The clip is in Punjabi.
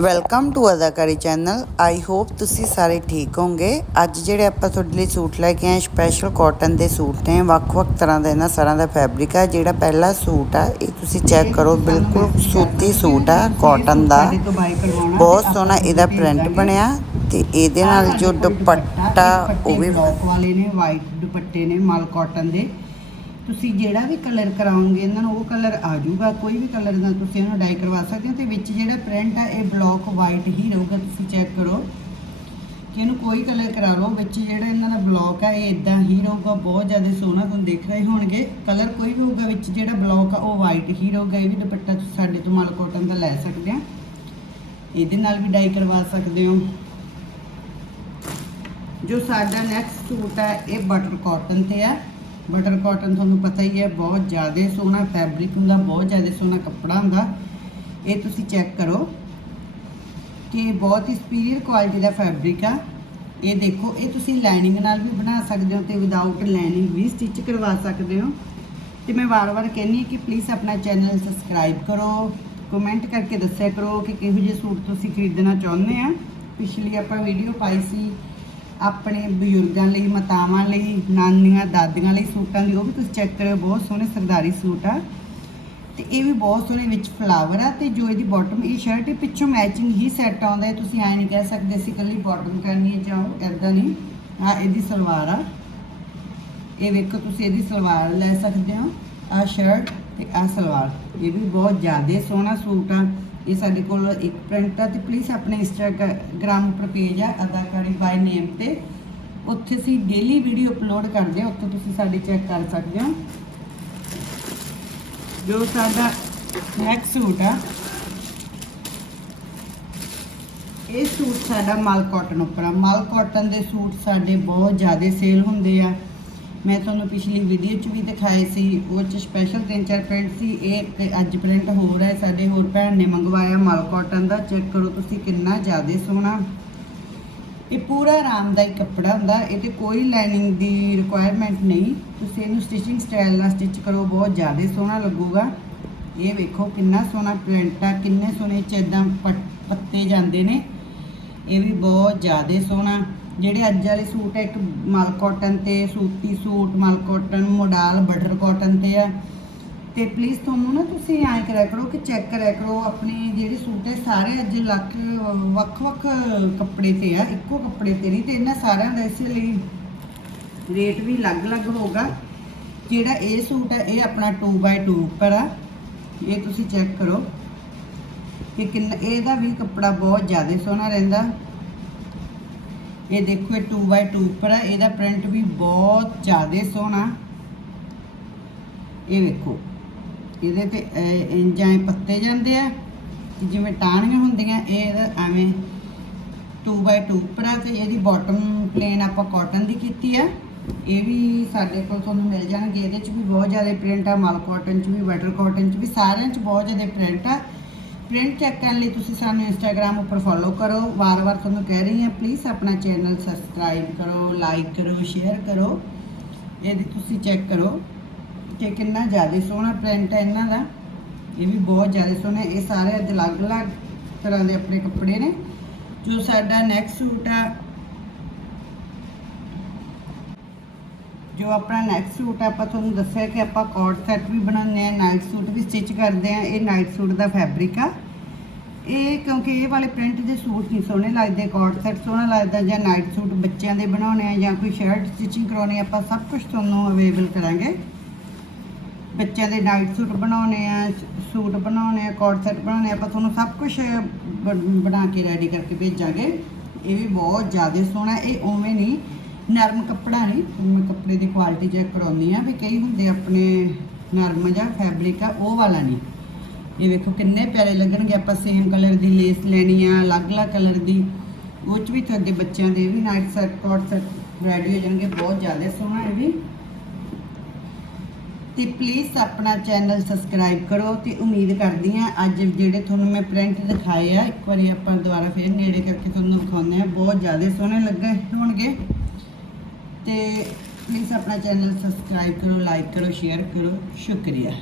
Welcome to Adakari channel I hope ਤੁਸੀਂ ਸਾਰੇ ਠੀਕ ਹੋਵੋਗੇ। ਅੱਜ ਜਿਹੜੇ ਆਪਾਂ ਤੁਹਾਡੇ ਲਈ ਸੂਟ ਲੈ ਕੇ ਆਏ ਸਪੈਸ਼ਲ ਕਾਟਨ ਦੇ ਸੂਟ ਨੇ। ਵੱਖ-ਵੱਖ ਤਰ੍ਹਾਂ ਦੇ ਇਹਨਾਂ ਸਾਰਿਆਂ ਦਾ ਫੈਬਰਿਕ ਆ। ਜਿਹੜਾ ਪਹਿਲਾ ਸੂਟ ਆ ਇਹ ਤੁਸੀਂ ਚੈੱਕ ਕਰੋ। ਬਿਲਕੁਲ ਸੂਤੀ ਸੂਟ ਆ ਕਾਟਨ ਦਾ। ਬਹੁਤ ਸੋਹਣਾ ਇਹਦਾ ਪ੍ਰਿੰਟ ਬਣਿਆ। ਤੇ ਇਹਦੇ ਨਾਲ ਜੋ ਦੁਪੱਟਾ ਉਹ ਵੀ ਵਾਲੇ ਨੇ ਵਾਈਟ ਦੁਪੱਟੇ ਨੇ ਮਲ ਕਾਟਨ ਦੇ। ਤੁਸੀਂ ਜਿਹੜਾ ਵੀ ਕਲਰ ਕਰਾਉਂਗੇ ਇਹਨਾਂ ਨੂੰ ਉਹ ਕਲਰ ਆ ਜਾਊਗਾ, ਕੋਈ ਵੀ ਕਲਰ ਨਾਲ ਤੁਸੀਂ ਇਹਨੂੰ ਡਾਈ ਕਰਵਾ ਸਕਦੇ ਹੋ ਤੇ ਵਿੱਚ ਜਿਹੜਾ ਪ੍ਰਿੰਟ ਆ, ਇਹ ਬਲੌਕ ਵਾਈਟ ਹੀ ਰਹੂਗਾ, ਤੁਸੀਂ ਚੈੱਕ ਕਰੋ। ਕਿ ਇਹਨੂੰ ਕੋਈ ਕਲਰ ਕਰਾ ਲਓ, ਵਿੱਚ ਜਿਹੜਾ ਇਹਨਾਂ ਦਾ ਬਲੌਕ ਆ, ਇਹ ਇਦਾਂ ਹੀ ਰਹੂਗਾ, ਬਹੁਤ ਜ਼ਿਆਦਾ ਸੋਹਣਾ ਤੁਹਾਨੂੰ ਦੇਖ ਰਹੇ ਹੋਣਗੇ। ਕਲਰ ਕੋਈ ਵੀ ਹੋਊਗਾ, ਵਿੱਚ ਜਿਹੜਾ ਬਲੌਕ ਆ, ਉਹ ਵਾਈਟ ਹੀ ਰਹੂਗਾ, ਇਹ ਵੀ ਦੁਪੱਟਾ ਤੁਸੀਂ ਸਾਡੇ ਤੋਂ ਮਲ ਕਾਟਨ ਦਾ ਲੈ ਸਕਦੇ ਆ। ਇਹਦੇ ਨਾਲ ਵੀ ਡਾਈ ਕਰਵਾ ਸਕਦੇ ਹੋ। ਜੋ ਸਾਡਾ ਨੈਕਸਟ ਸੂਟ ਹੈ ਇਹ ਬਟਰ ਕਾਟਨ ਤੇ ਹੈ ਬਟਰ ਕਾਟਨ ਤੁਹਾਨੂੰ ਪਤਾ ਹੀ ਹੈ, ਬਹੁਤ ਜ਼ਿਆਦਾ ਸੋਹਣਾ ਫੈਬਰਿਕ ਹੁੰਦਾ, ਬਹੁਤ ਜ਼ਿਆਦਾ ਸੋਹਣਾ ਕੱਪੜਾ ਹੁੰਦਾ। ਇਹ ਤੁਸੀਂ ਚੈੱਕ ਕਰੋ ਕਿ ਬਹੁਤ ਹੀ ਸੁਪੀਰੀਅਰ ਕੁਆਲਿਟੀ ਦਾ ਫੈਬਰਿਕ ਆ। ਇਹ ਦੇਖੋ, ਇਹ ਤੁਸੀਂ ਲਾਈਨਿੰਗ ਨਾਲ ਵੀ ਬਣਾ ਸਕਦੇ ਹੋ ਤੇ ਵਿਦਆਊਟ ਲਾਈਨਿੰਗ ਵੀ ਸਟਿਚ ਕਰਵਾ ਸਕਦੇ ਹੋ। ਤੇ ਮੈਂ ਵਾਰ-ਵਾਰ ਕਹਿੰਨੀ ਕਿ ਪਲੀਜ਼ ਆਪਣਾ ਚੈਨਲ ਸਬਸਕ੍ਰਾਈਬ ਕਰੋ ਕਮੈਂਟ ਕਰਕੇ ਦੱਸਿਆ ਕਰੋ ਕਿ ਕਿਹੋ ਜਿਹੇ ਸੂਟ ਤੁਸੀਂ ਖਰੀਦਣਾ ਚਾਹੁੰਦੇ ਆ। ਪਿਛਲੀ ਆਪਾਂ ਵੀਡੀਓ ਪਾਈ ਸੀ ਆਪਣੇ ਬਜ਼ੁਰਗਾਂ ਲਈ, ਮਾਤਾਵਾਂ ਲਈ, ਨਾਨੀਆਂ, ਦਾਦੀਆਂ ਲਈ ਸੂਟਾਂ ਦੀ, ਉਹ ਵੀ ਤੁਸੀਂ ਚੈੱਕ ਕਰਿਓ, ਬਹੁਤ ਸੋਹਣੇ ਸਰਦਾਰੀ ਸੂਟ ਆ। ਤੇ ਇਹ ਵੀ ਬਹੁਤ ਸੋਹਣੇ ਵਿੱਚ ਫਲਾਵਰ ਆ ਤੇ ਜੋ ਇਹਦੀ ਬਾਟਮ ਇਹ ਸ਼ਰਟ ਇਹ ਪਿੱਛੋਂ ਮੈਚਿੰਗ ਹੀ ਸੈੱਟ ਆਉਂਦਾ ਹੈ, ਤੁਸੀਂ ਐ ਨਹੀਂ ਕਹਿ ਸਕਦੇ ਸੀ ਇਕੱਲੀ ਬਾਟਮ ਕਰਨੀ ਹੈ ਜਾਂ ਐਦਾਂ ਨਹੀਂ ਆ ਇਹਦੀ ਸਲਵਾਰ ਆ। ਇਹ ਵੇਖੋ ਤੁਸੀਂ ਇਹਦੀ ਸਲਵਾਰ ਲੈ ਸਕਦੇ ਹੋ ਆ ਸ਼ਰਟ ਤੇ ਆ ਸਲਵਾਰ। ਇਹ ਵੀ ਬਹੁਤ ਜ਼ਿਆਦਾ ਸੋਹਣਾ ਸੂਟ ਆ। ਇਹ ਸਾਡੇ ਕੋਲ ਇੱਕ ਪ੍ਰਿੰਟ ਆ ਤੇ ਪਲੀਜ਼ ਆਪਣੇ ਇੰਸਟਾਗ੍ਰਾਮ ਉੱਪਰ ਪੇਜ ਆ, ਅਦਾਕਾਰੀ ਬਾਈ ਨੇਮ ਤੇ। ਉੱਥੇ ਅਸੀਂ ਡੇਲੀ ਵੀਡੀਓ ਅਪਲੋਡ ਕਰਦੇ ਹਾਂ ਉੱਥੇ ਤੁਸੀਂ ਸਾਡੀ ਚੈੱਕ ਕਰ ਸਕਦੇ ਹੋ। ਜੋ ਸਾਡਾ ਨੈਕਸਟ ਸੂਟ ਆ, ਇਹ ਸੂਟ ਸਾਡਾ ਮਲ ਕਾਟਨ ਉੱਪਰ ਆ। ਮਲ ਕਾਟਨ ਦੇ ਸੂਟ ਸਾਡੇ ਬਹੁਤ ਜ਼ਿਆਦਾ ਸੇਲ ਹੁੰਦੇ ਆ। ਮੈਂ ਤੁਹਾਨੂੰ ਪਿਛਲੀ ਵੀਡੀਓ 'ਚ ਵੀ ਦਿਖਾਏ ਸੀ, ਉਹ 'ਚ ਸਪੈਸ਼ਲ ਤਿੰਨ ਚਾਰ ਪ੍ਰਿੰਟ ਸੀ, ਇਹ ਅੱਜ ਪ੍ਰਿੰਟ ਹੋਰ ਹੈ, ਸਾਡੇ ਹੋਰ ਭੈਣ ਨੇ ਮੰਗਵਾਇਆ ਮਲ ਕਾਟਨ ਦਾ ਚੈੱਕ ਕਰੋ ਤੁਸੀਂ ਕਿੰਨਾ ਜ਼ਿਆਦਾ ਸੋਹਣਾ। ਇਹ ਪੂਰਾ ਆਰਾਮਦਾਇਕ ਕੱਪੜਾ ਹੁੰਦਾ ਇਹ ਤੇ ਕੋਈ ਲਾਈਨਿੰਗ ਦੀ ਰਿਕੁਆਇਰਮੈਂਟ ਨਹੀਂ, ਤੁਸੀਂ ਇਹਨੂੰ ਸਟਿਚਿੰਗ ਸਟਾਈਲ ਨਾਲ ਸਟਿਚ ਕਰੋ, ਬਹੁਤ ਜ਼ਿਆਦਾ ਸੋਹਣਾ ਲੱਗੂਗਾ। ਇਹ ਵੇਖੋ ਕਿੰਨਾ ਸੋਹਣਾ ਪ੍ਰਿੰਟ ਆ, ਕਿੰਨੇ ਸੋਹਣੇ ਚੇਦਾਂ ਪੱਤੇ ਜਾਂਦੇ ਨੇ, ਇਹ ਵੀ ਬਹੁਤ ਜ਼ਿਆਦਾ ਸੋਹਣਾ। ਜਿਹੜੇ ਅੱਜ ਵਾਲੇ ਸੂਟ ਹੈ, ਇੱਕ ਮਲ ਕਾਟਨ ਤੇ, ਸੂਤੀ ਸੂਟ, ਮਲ ਕਾਟਨ ਮੋਡਲ ਬਟਰ ਕਾਟਨ ਤੇ ਆ। ਤੇ ਪਲੀਜ਼ ਤੁਹਾਨੂੰ ਨਾ ਤੁਸੀਂ ਐਂ ਕਰਿਆ ਕਰੋ ਕਿ ਚੈੱਕ ਕਰਿਆ ਕਰੋ, ਆਪਣੇ ਜਿਹੜੇ ਸੂਟ ਹੈ, ਸਾਰੇ ਅੱਜ ਲੱਖ ਵੱਖ-ਵੱਖ ਕੱਪੜੇ ਤੇ ਆ, ਇੱਕੋ ਕੱਪੜੇ ਤੇ ਨਹੀਂ, ਤੇ ਇਹਨਾਂ ਸਾਰਿਆਂ ਦਾ ਇਸੇ ਲਈ ਰੇਟ ਵੀ ਅਲੱਗ-ਅਲੱਗ ਹੋਗਾ ਜਿਹੜਾ ਇਹ ਸੂਟ ਹੈ, ਇਹ ਆਪਣਾ 2x2 ਉੱਪਰ ਆ। ਇਹ ਤੁਸੀਂ ਚੈੱਕ ਕਰੋ ਕਿ ਕਿੰਨਾ, ਇਹਦਾ ਵੀ ਕੱਪੜਾ ਬਹੁਤ ਜ਼ਿਆਦਾ ਸੋਹਣਾ ਰਹਿੰਦਾ। ਇਹ ਦੇਖੋ ਇਹ 2x2 ਉੱਪਰ ਆ, ਇਹਦਾ ਪ੍ਰਿੰਟ ਵੀ ਬਹੁਤ ਜ਼ਿਆਦਾ ਸੋਹਣਾ। ਇਹ ਵੇਖੋ, ਇਹਦੇ ਤੇ ਇੰਜਾਂ ਪੱਤੇ ਜਾਂਦੇ ਆ ਜਿਵੇਂ ਟਾਹਣੀਆਂ ਹੁੰਦੀਆਂ, ਇਹ ਐਵੇਂ 2x2 ਉੱਪਰ ਆ, ਤੇ ਇਹਦੀ ਬਾਟਮ ਪਲੇਨ ਆਪਾਂ ਕਾਟਨ ਦੀ ਕੀਤੀ ਆ। ਇਹ ਵੀ ਸਾਡੇ ਕੋਲ ਤੁਹਾਨੂੰ ਮਿਲ ਜਾਣਗੇ, ਇਹਦੇ ਚ ਵੀ ਬਹੁਤ ਜ਼ਿਆਦਾ ਪ੍ਰਿੰਟ ਆ, ਮਲ ਕਾਟਨ ਚ ਵੀ ਬਟਰ ਕਾਟਨ ਚ ਵੀ, ਸਾਰਿਆਂ ਚ ਬਹੁਤ ਜ਼ਿਆਦਾ ਪ੍ਰਿੰਟ ਆ। ਪ੍ਰਿੰਟ ਚੈੱਕ ਕਰਨ ਲਈ ਤੁਸੀਂ ਸਾਨੂੰ ਇੰਸਟਾਗ੍ਰam ਉੱਪਰ ਫੋਲੋ ਕਰੋ। ਵਾਰ-ਵਾਰ ਤੁਹਾਨੂੰ ਕਹਿ ਰਹੀ ਹਾਂ ਪਲੀਜ਼ ਆਪਣਾ ਚੈਨਲ ਸਬਸਕ੍ਰਾਈਬ ਕਰੋ ਲਾਈਕ ਕਰੋ ਸ਼ੇਅਰ ਕਰੋ। ਇਹਦੀ ਤੁਸੀਂ ਚੈੱਕ ਕਰੋ ਕਿ ਕਿੰਨਾ ਜ਼ਿਆਦਾ ਸੋਹਣਾ ਪ੍ਰਿੰਟ ਹੈ ਇਹਨਾਂ ਦਾ। ਇਹ ਵੀ ਬਹੁਤ ਜ਼ਿਆਦਾ ਸੋਹਣਾ ਇਹ ਸਾਰੇ ਅੱਜ ਅਲੱਗ-ਅਲੱਗ ਤਰ੍ਹਾਂ ਦੇ ਆਪਣੇ ਕੱਪੜੇ ਨੇ। ਜੋ ਸਾਡਾ ਨੈਕਸਟ ਸੂਟ ਆ ਜੋ ਆਪਣਾ ਨੈਕਸਟ ਸੂਟ ਆ, ਆਪਾਂ ਤੁਹਾਨੂੰ ਦੱਸਿਆ ਕਿ ਆਪਾਂ ਕੋਟ ਸੈੱਟ ਵੀ ਬਣਾਉਂਦੇ ਆ ਨਾਈਟ ਸੂਟ ਵੀ ਸਟਿਚ ਕਰਦੇ ਆ ਇਹ ਨਾਈਟ ਸੂਟ ਦਾ ਫੈਬਰਿਕ ਆ। ਇਹ ਕਿਉਂਕਿ ਇਹ ਵਾਲੇ ਪ੍ਰਿੰਟ ਦੇ ਸੂਟ ਨਹੀਂ ਸੋਹਣੇ ਲੱਗਦੇ ਕੋਟ ਸੈੱਟ ਸੋਹਣਾ ਲੱਗਦਾ, ਜਾਂ ਨਾਈਟ ਸੂਟ ਬੱਚਿਆਂ ਦੇ ਬਣਾਉਣੇ ਆ, ਜਾਂ ਕੋਈ ਸ਼ਰਟ ਸਟਿਚਿੰਗ ਕਰਾਉਣੀ ਆਪਾਂ ਸਭ ਕੁਝ ਤੁਹਾਨੂੰ ਅਵੇਲੇਬਲ ਕਰਾਂਗੇ। ਬੱਚਿਆਂ ਦੇ ਨਾਈਟ ਸੂਟ ਬਣਾਉਣੇ ਆ, ਸੂਟ ਬਣਾਉਣੇ ਆ ਕੋਟ ਸੈੱਟ ਬਣਾਉਣੇ ਆਪਾਂ ਤੁਹਾਨੂੰ ਸਭ ਕੁਝ ਬਣਾ ਕੇ ਰੈਡੀ ਕਰਕੇ ਭੇਜਾਂਗੇ। ਇਹ ਵੀ ਬਹੁਤ ਜ਼ਿਆਦਾ ਸੋਹਣਾ, ਇਹ ਉਵੇਂ ਨਹੀਂ ਨਰਮ ਕੱਪੜਾ ਨਹੀਂ ਮੈਂ ਕੱਪੜੇ ਦੀ ਕੁਆਲਿਟੀ ਚੈੱਕ ਕਰਾਉਂਦੀ ਆ ਵੀ ਕਈ ਹੁੰਦੇ ਆਪਣੇ ਨਰਮ ਜਿਹਾ ਫੈਬਰਿਕ ਆ, ਉਹ ਵਾਲਾ ਨਹੀਂ। ਇਹ ਵੇਖੋ ਕਿੰਨੇ ਪਿਆਰੇ ਲੱਗਣਗੇ, ਆਪਾਂ ਸੇਮ ਕਲਰ ਦੀ ਲੇਸ ਲੈਣੀ ਆ, ਅਲੱਗ-ਅਲੱਗ ਕਲਰ ਦੀ। ਉਹ ਚ ਵੀ ਤੁਹਾਡੇ ਬੱਚਿਆਂ ਦੇ ਵੀ night set coat set ready ਹੋ ਜਾਣਗੇ, ਬਹੁਤ ਜ਼ਿਆਦਾ ਸੋਹਣਾ ਇਹ ਵੀ। ਤੇ ਪਲੀਜ਼ ਆਪਣਾ ਚੈਨਲ ਸਬਸਕ੍ਰਾਈਬ ਕਰੋ ਤੇ ਉਮੀਦ ਕਰਦੀ ਆ ਅੱਜ ਜਿਹੜੇ ਤੁਹਾਨੂੰ ਮੈਂ ਪ੍ਰਿੰਟ ਦਿਖਾਏ ਆ, ਇੱਕ ਵਾਰੀ ਆਪਾਂ ਦੁਬਾਰਾ ਫੇਰ ਨੇੜੇ ਕਰਕੇ ਤੁਹਾਨੂੰ ਦਿਖਾਉਂਦੇ ਆ ਬਹੁਤ ਜ਼ਿਆਦਾ ਸੋਹਣੇ ਲੱਗੇ ਹੋਣਗੇ। ਤੇ ਪਲੀਜ਼ ਆਪਣਾ ਚੈਨਲ ਸਬਸਕ੍ਰਾਈਬ ਕਰੋ ਲਾਈਕ ਕਰੋ ਸ਼ੇਅਰ ਕਰੋ ਸ਼ੁਕਰੀਆ।